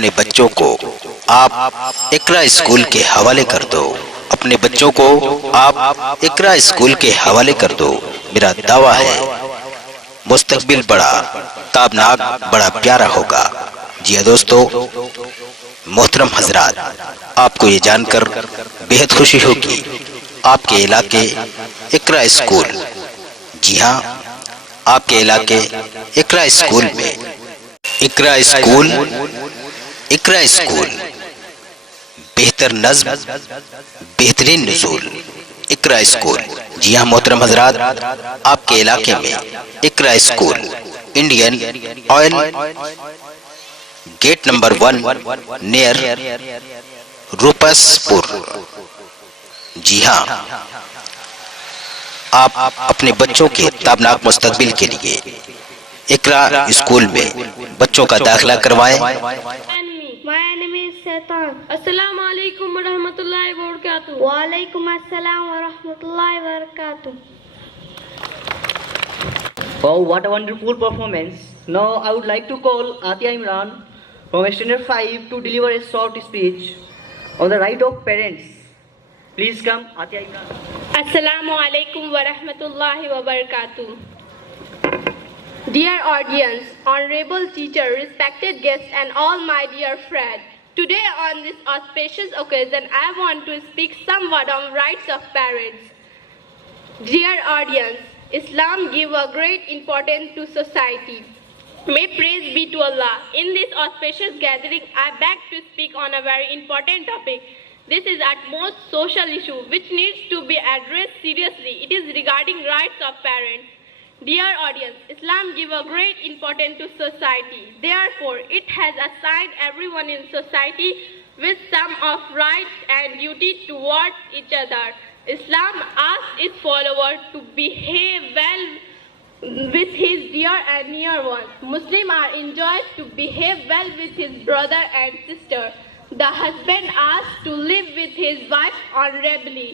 अपने बच्चों को आप इकरा स्कूल के हवाले कर दो। अपने बच्चों को आप इकरा स्कूल के हवाले कर दो। मेरा दावा है मुस्तकबिल बड़ा ताबनाक, बड़ा प्यारा होगा। जी हाँ दोस्तों, मोहतरम हजरात, आपको ये जानकर बेहद खुशी होगी आपके इलाके इकरा स्कूल, जी हाँ, आपके इलाके इकरा स्कूल में इकरा स्कूल बेहतर नज़्म, बेहतरीन नुज़ूल। इकरा स्कूल, जी हाँ मोहतरम हजरात, आपके इलाके में Iqra school Indian oil gate number 1 near Roopaspur. जी हाँ, आप अपने बच्चों के ताबनाक मुस्तकबिल के लिए इकरा स्कूल में बच्चों का दाखिला करवाएं। My enemy is Satan. Assalamu alaikum wa rahmatullahi wa barakatuh. Wa alaikum assalam wa rahmatullahi wa barakatuh. Oh, what a wonderful performance. Now I would like to call Atia Imran from Standard 5 to deliver a short speech on the right of parents. Please come, Atia Imran. Assalamu alaikum wa rahmatullahi wa barakatuh. Dear audience, honorable teacher, respected guests, and all my dear friends, today on this auspicious occasion, I want to speak somewhat on rights of parents. Dear audience, Islam gives a great importance to society. May praise be to Allah. In this auspicious gathering, I beg to speak on a very important topic. This is at most social issue which needs to be addressed seriously. It is regarding rights of parents. Dear audience, Islam gives a great importance to society. Therefore, it has assigned everyone in society with some of rights and duty towards each other. Islam asks its followers to behave well with his dear and near ones. Muslims are enjoined to behave well with his brother and sister. The husband asks to live with his wife honorably.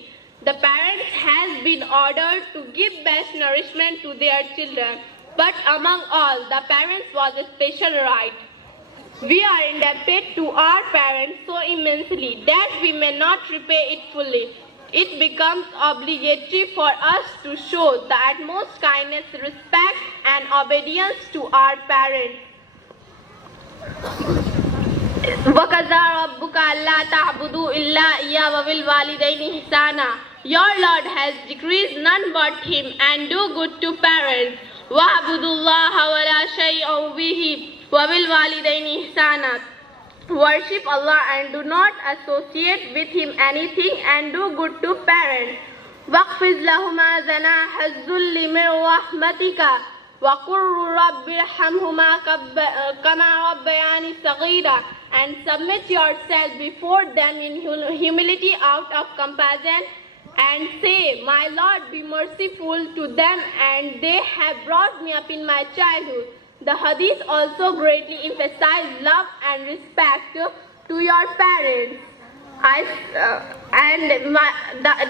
The parents has been ordered to give best nourishment to their children, but among all, the parents was a special right. We are indebted to our parents so immensely that we may not repay it fully. It becomes obligatory for us to show the utmost kindness, respect, and obedience to our parents. وَقَضَى رَبُّكَ أَلَّا تَعْبُدُوا إِلَّا إِيَّاهُ وَبِالْوَالِدَيْنِ إِحْسَانًا. Your Lord has decreed none but Him, and do good to parents. وَاعْبُدُوا اللَّهَ وَلَا شَيْءً بِهِ وَبِالْوَالِدَيْنِ إِحْسَانًا. Worship Allah and do not associate with Him anything, and do good to parents. وَاخْفِضْ لَهُمَا جَنَاحَ الذُّلِّ مِنْ رَحْمَتِكَ وَقُلْ رَبِّ ارْحَمْهُمَا كَمَا رَبَّيَانِي صَغِيرًا. And submit yourself before them in humility out of compassion, and say, My Lord, be merciful to them, and they have brought me up in my childhood. The hadith also greatly emphasize love and respect to your parents.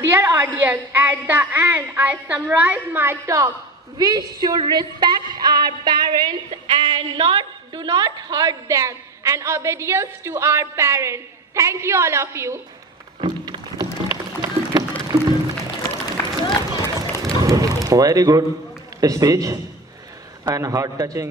Dear audience, at the end, I summarize my talk. We should respect our parents and do not hurt them, and obedience to our parents. Thank you, all of you. Very good speech and heart-touching